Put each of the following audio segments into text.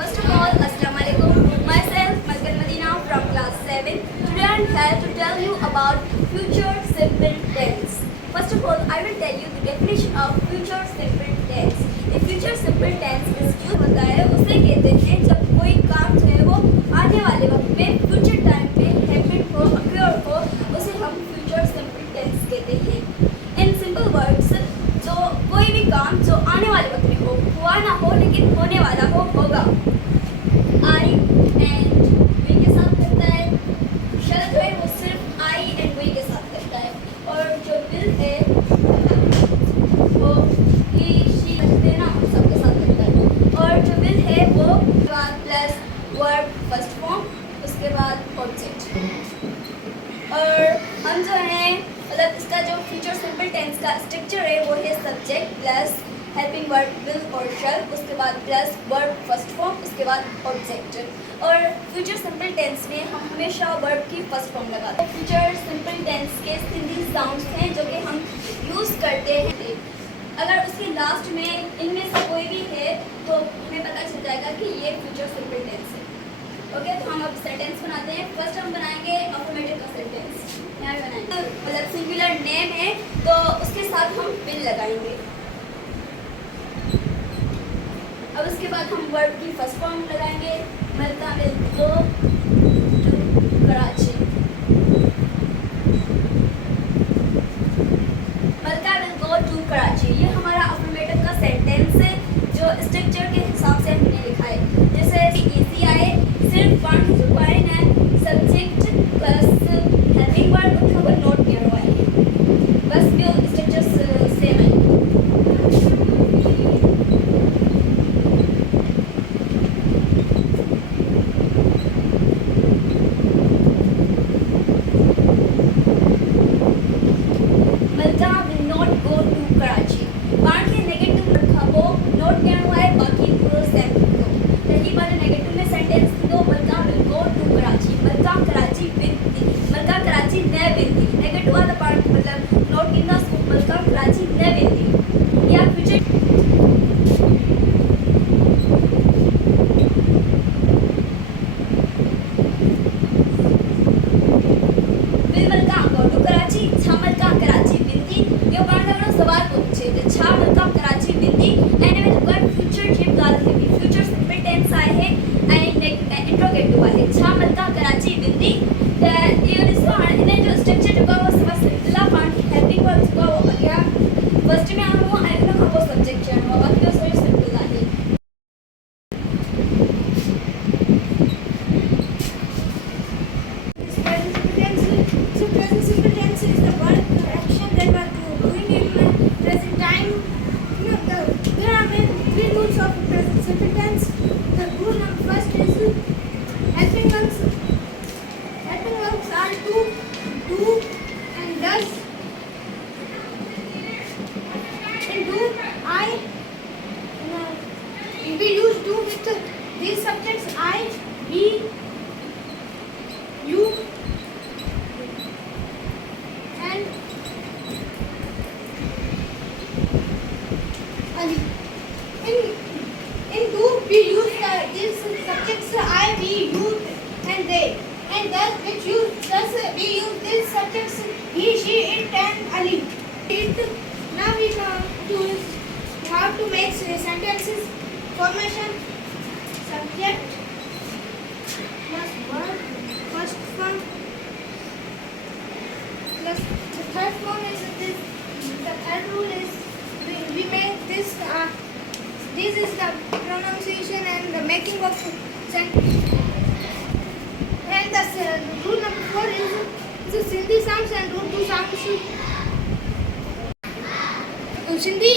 First of all, Assalamu alaikum. Myself, Malkan Madina from class 7. Today I am here to tell you about future simple tense. First of all, I will tell you the definition of future simple tense. The future simple tense is used होता है उसे कहते हैं जब कोई काम जो है वो आने वाले वक्त में फ्यूचर टाइम में हैपन हो अक्योर हो उसे हम फ्यूचर सिंपल टेंस कहते हैं. इन सिंपल वर्ड्स जो कोई भी काम जो आने वाले वक्त में हो हुआ ना हो लेकिन होने वाला हो होगा. आई एंड वी के साथ करता है. शल जो है वो सिर्फ आई एंड वी के साथ करता है. और जो विल है वो ही शी देना हम सबके साथ करता है. और जो विल है वो प्लस वर्ब फर्स्ट फॉर्म उसके बाद ऑब्जेक्ट. और हम जो है मतलब इसका जो फ्यूचर सिंपल टेंस का स्ट्रक्चर है वो है subject plus helping verb will और शैल उसके बाद प्लस वर्ब फर्स्ट फॉर्म उसके बाद ऑब्जेक्ट. और फ्यूचर सिंपल टेंस में हम हमेशा वर्ब की फर्स्ट फॉर्म लगाते हैं. फ्यूचर सिंपल टेंस के सिंधी साउंड्स हैं जो कि हम यूज़ करते हैं. अगर उसके लास्ट में इनमें से कोई भी है तो हमें पता चल जाएगा कि ये फ्यूचर सिंपल टेंस है. ओके, तो हम अब सेंटेंस बनाते हैं. फर्स्ट हम बनाएंगे अफर्मेटिव का सेंटेंस. यहाँ भी बनाएंगे मतलब सिंगुलर नेम है तो उसके साथ हम विल लगाएंगे. अब उसके बाद हम वर्ब की फर्स्ट फॉर्म लगाएंगे. मलका विल गो टू कराची. मलका विल गो टू कराची. ये हमारा अफर्मेटिव का सेंटेंस है जो स्ट्रक्चर के हिसाब से हमने लिखा है. जैसे इजी आए सिर्फ वन रिक्वायरिंग है सब्जेक्ट प्लस हेल्पिंग वर्ब उसका नोट किया हुआ है. बस भी स्ट्रक्चर सेम है. Malka will not go to Karachi. बाण के नेगेटिव रखा वो नोट किया हुआ है बाकी पूरा सेम को. पहली बार नेगेटिव में सेंटेंस दो मलका विल गो टू कराची. मलका कराची विल मलका कराची ने विल नेगेटिव वाला पार्ट मतलब नोट इन द स्कूल मलका कराची ने विल या फ्यूचर विल मलका गो टू कराची. छा मलका कराची विल यो बाण सवाल पूछे तो छा मलका कराची विल एंड में जो फ्यूचर जीप गाल है फ्यूचर सिंपल टेंस आए है एंड इंट्रोगेटिव आहे. छा मलका कराची विल ये इन्हें जो स्ट्रक्चर जो वो समझ ला पार्ट हेल्पिंग वर्ब जो वो अगला फर्स्ट में हम वो आइकन का वो सब्जेक्ट है वो बाकी वो सारे सिंपल आहे. Present simple tense is the work or action that we are doing in present time. You know, there are three rules of present simple tense. The rule number first is helping verbs. Helping verbs are to, do, and does. In do, I. We use do with these subjects I, we, you. In do we use these subjects I, we, you and they. And thus which use thus we use these subjects he, she, it and Ali. Now we come to how to make sentences. Formation subject plus verb first form plus the third form is this. The third rule is we make this this is the pronunciation and the making of sentence. And the rule number 4 is the Sindhi sounds and Urdu sounds. Sindhi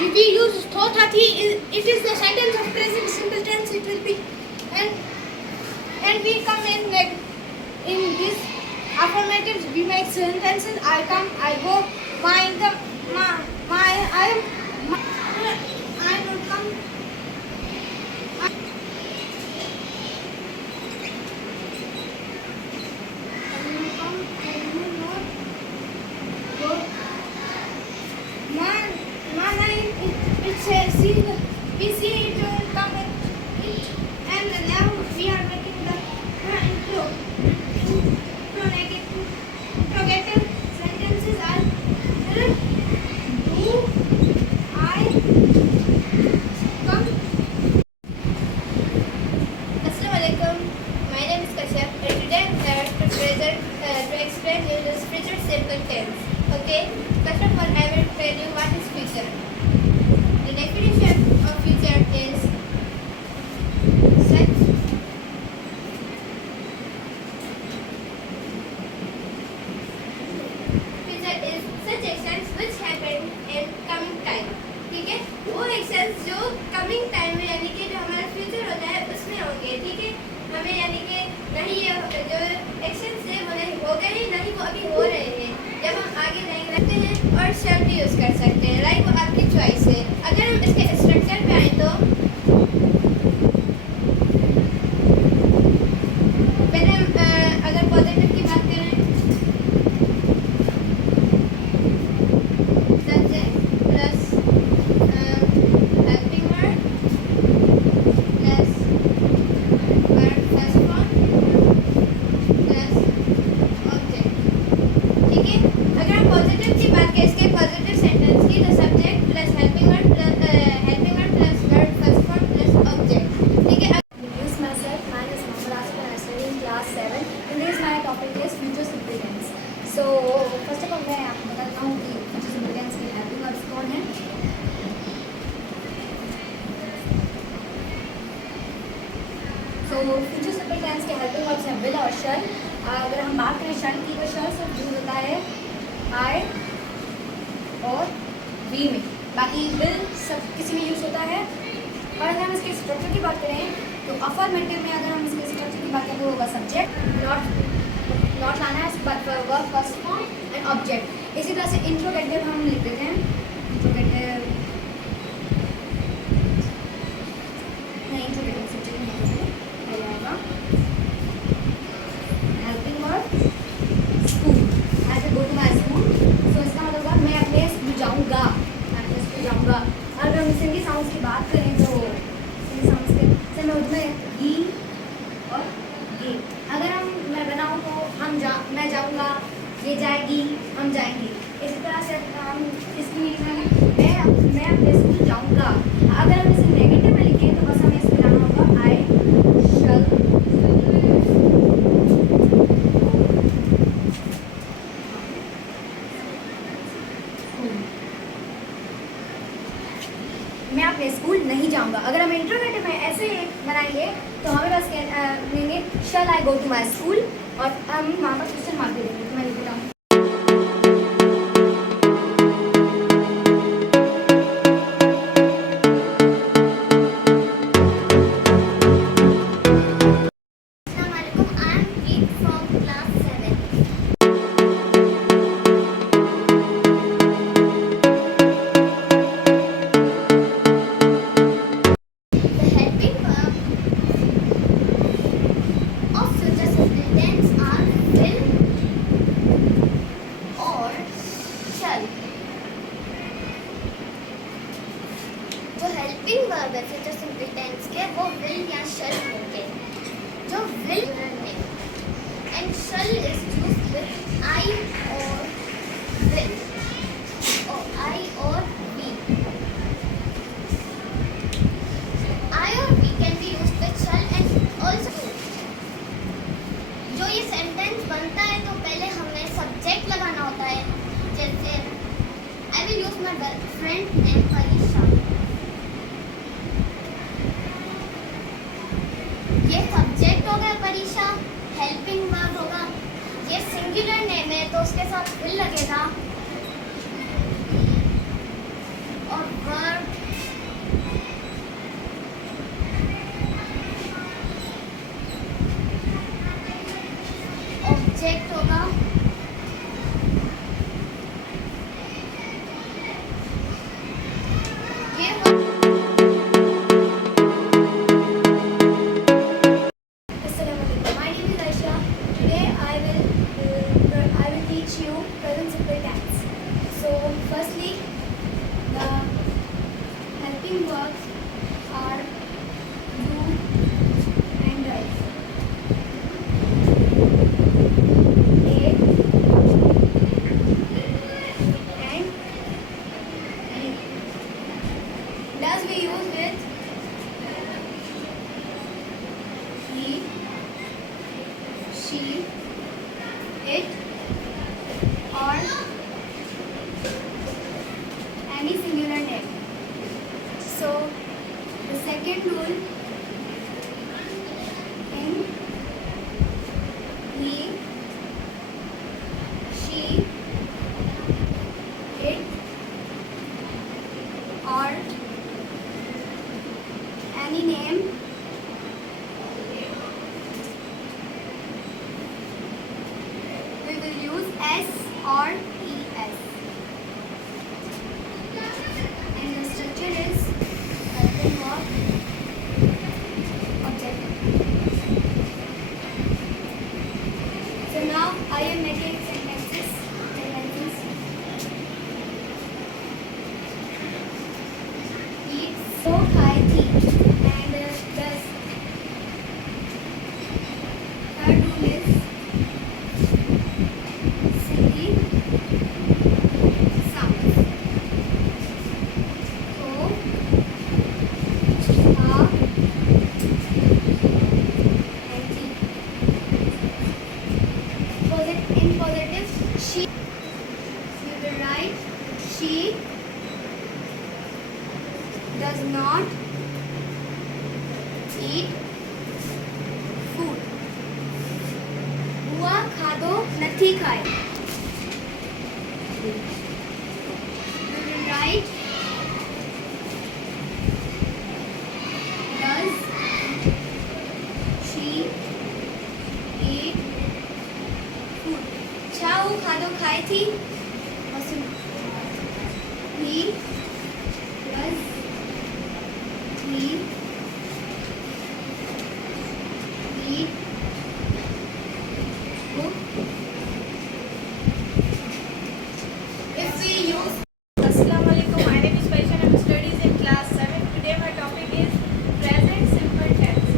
we use thought hati. It is the sentence of present simple tense. It will be and we come in this affirmatives. We make sentences. I come, I go, my I am, I don't come. I will come, I will not go. Man, it says, see, we see it will come simple tense. Okay, first of all I will tell you what is future. The definition of future is such future is such actions which happen in coming time. ठीक है, वो एक्शंस जो coming time में यानी कि जो हमारा फ्यूचर होता है उसमें होंगे. ठीक है, हमें यानी कि नहीं ये जो एक्शंस है वो नहीं हो गए हैं, नहीं वो अभी हो रहे हैं. जब हम आगे जाएंगे रखते हैं और शल भी यूज़ कर सकते हैं. लाइक वो आपकी चॉइस है. अगर हम इसके स्ट्रक्चर पे आए तो पहले हम अगर पॉजिटिव की बात करें subject plus helping word plus verb first form plus object. ठीक है, अगर हम पॉजिटिव की बात करें इसके पॉजिटिव सेंटेंस की तो subject plus helping word plus verb first form plus object. ठीक है. Introduce myself. My name is Mohammed Asif and I study in class 7. Today's my topic is future simple tense. So first of all मैं आपको बताता हूँ कि future simple tense के helping verbs कौन हैं. So future simple tense के helping verbs हैं will और shall. अगर हम बात करें shall की तो shall सिर्फ यूज होता है I और we में. बाकी will सब किसी में यूज होता है. और अगर हम इसके स्ट्रक्चर की बात करें तो अफर्मेटिव में अगर हम इसके स्ट्रक्चर की बात करें तो होगा सब्जेक्ट नॉट लाना है verb first form and object. इसी तरह से इंट्रोगेटिव हम लिख देते हैं. इंट्रोगेटिव सब्जेक्ट नहीं जाएगा. Helping verb school as a go to my school. So इसका मतलब होगा मैं अपने स्कूल जाऊँगा. मैं अपने स्कूल जाऊँगा. अगर हम सिंधी साउंड्स की बात करें तो सिंधी साउंड्स के से मैं उसमें ही और ये. अगर मैं बनाऊँ तो मैं जाऊँगा, ये जाएगी, हम जाएंगे. इसी तरह से हम इसकी मीनिंग है मैं अपने स्कूल जाऊँगा. अगर हम इसे नेगेटिव में लिखें तो बस हमें इसमें लाना होगा आई शल. मैं अपने स्कूल नहीं जाऊंगा. अगर हम इंट्रोगेटिव में ऐसे बनाएंगे तो हमें बस लेंगे शल आई गो टू माई स्कूल और हम वहाँ पर क्वेश्चन मार्क दे देंगे. तो मैं लिख देता हूँ Assalamualaikum. I am Preet from class 7. The helping verb of future simple tense are will और shall. जो हेल्पिंग वर्ब है फ्यूचर सिंपल टेंस के वो will या shall होंगे. जो will and shall is used with I or will or I or we. I or we can be used with shall and also. जो ये सेंटेंस बनता है तो पहले हमें सब्जेक्ट लगाना होता है. जैसे I will use my friend name Parisha. ये सब्जेक्ट हो गया परीक्षा. हेल्पिंग वर्ब होगा. ये सिंगुलर नेम है तो उसके साथ will लगेगा और वर्ब ऑब्जेक्ट होगा. ये Assalamualaikum. My name is Aisha. Today I will teach you present simple tense. So firstly the eat food. हुआ खाधो નથી ખાય. We will write does she eat food? छा वो खाधो खाए थी? He does he eat food? If we use Assalamualaikum. My name is Paishan. I'm studying in class 7. Today my topic is present simple tense.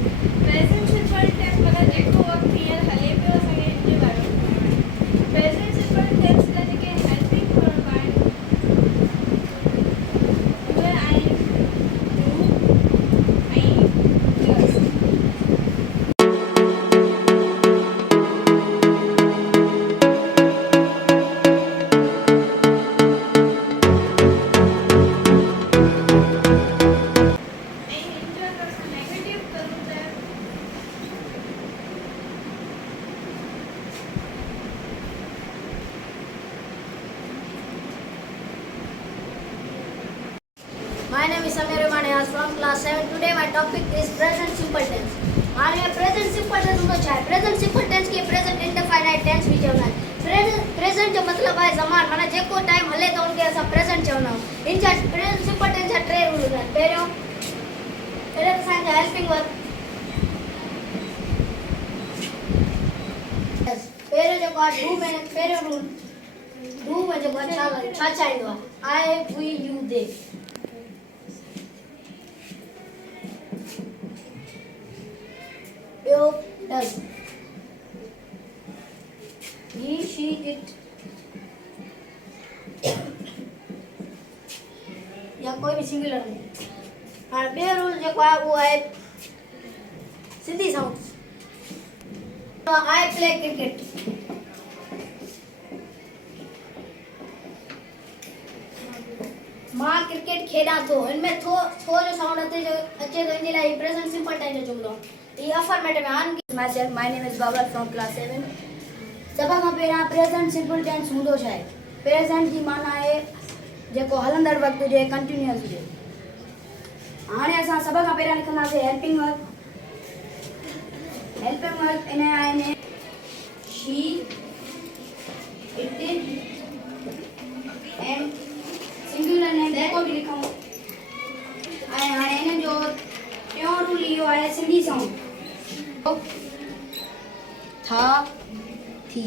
Present simple tense मतलब जेको वक्त हींअर हले पियो असांखे इनजे बारे में ॿुधाइणो आहे. Present simple tense जा जेके helping verb आहिनि उहे आहिनि do ऐं does. ऐं हिनजो अगरि असां नेगेटिव करूं त My name is Samir Rahman from class 7. Today my topic is present simple tense. हाणे present simple tense में छा है? Present simple tense के present indefinite tense भी चवंदा आहिनि. Present जो मतलब आहे ज़मान, माना जेको टाइम हले तो उनखे असां present चवंदा आहियूं. इन जा present simple tense जा टे रूल हूंदा आहिनि. पहिरियों त असांजा helping verb. पहिरियों जेको आहे do में पहिरियों रूल do में जेको आहे छा ईंदो आहे? I, we, you, they. ॿियो does he, she, it या कोई भी सिंगुलर नहीं. हाणे ॿियो रूल जेको आहे उहो आहे Sindhi sounds. I play cricket. मां क्रिकेट खेॾां थो. हिनमें थो जो साउंड अचे थो इन जे लाइ प्रेज़ेंट सिंपल टेंस जो जुमिलो. ये अफर्मेटिव है. Myself, my name is Babal from class 7. सभ खां पहिरियां प्रेज़ेंट सिंपल टेंस हूंदो छा आहे? प्रेज़ेंट जी माना आहे जेको हलंदड़ वक़्तु हुजे, कंटिन्यूअस हुजे. हाणे असां सभ खां पहिरियां लिखंदासीं हेल्पिंग वर्ब. हेल्पिंग वर्ब इन आहिनि she, it and singular name जेको बि लिखूं. ऐं हाणे हिननि जो टियों रूल इहो आहे सिंधी साउंड. था थी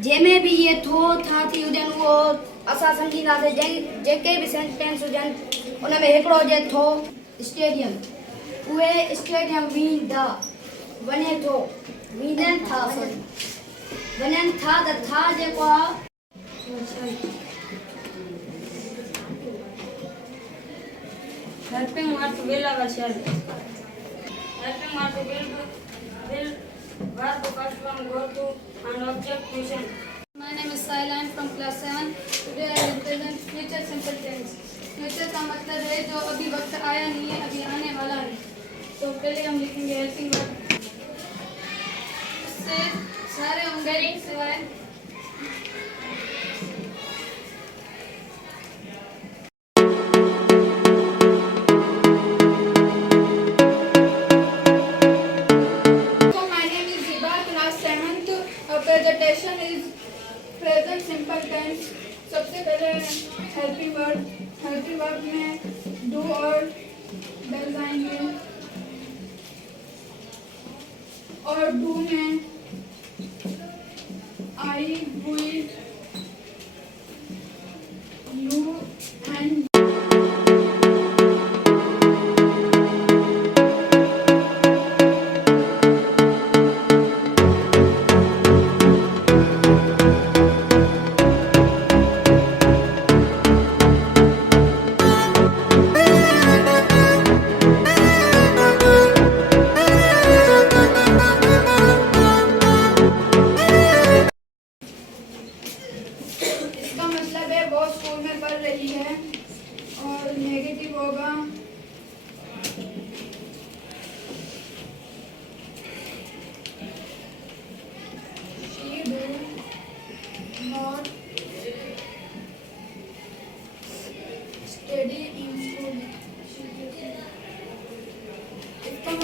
जंहिंमें बि इहे थो था थी हुजनि उहो असां सम्झींदासीं. जेके बि सेंटेंस हुजनि उन में हिकिड़ो हुजे थो. स्टेडियम, उहे स्टेडियम वेंदा. वञे थो, वेंदनि था. वञनि था त था जेको आहे helping verb will ourselves. Helping verb will verb first one go to and object question. My name is Sahila. I'm from class 7. Today I will present future simple tense. Future का मतलब है जो अभी वक्त आया नहीं है, अभी आने वाला है. तो पहले हम लिखेंगे helping verb. उससे सारे होंगे सिवाय presentation is present simple tense. सबसे पहले helping verb में do और does आएंगे और do में I, we, you and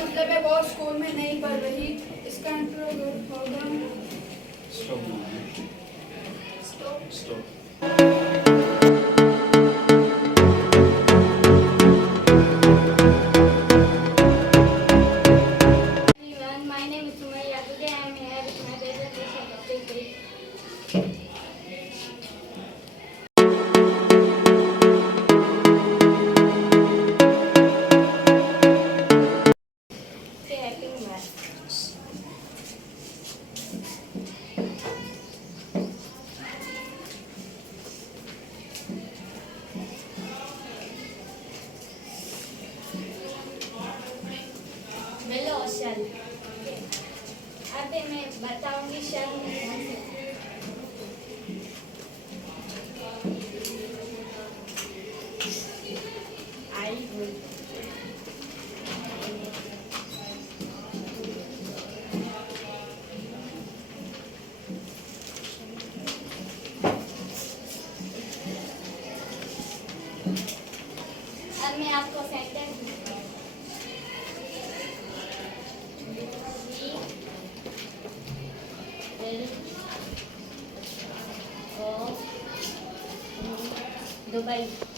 मतलब है वो स्कूल में नहीं पढ़ रही। इसका इंट्रोगेट होगा Everyone, my name is Sumaya. Today I am here with my presentation topic is Happy Math. Hello शन अभी मैं बताऊंगी शन आई विल अब मैं आपको सेंटेंस Dubai.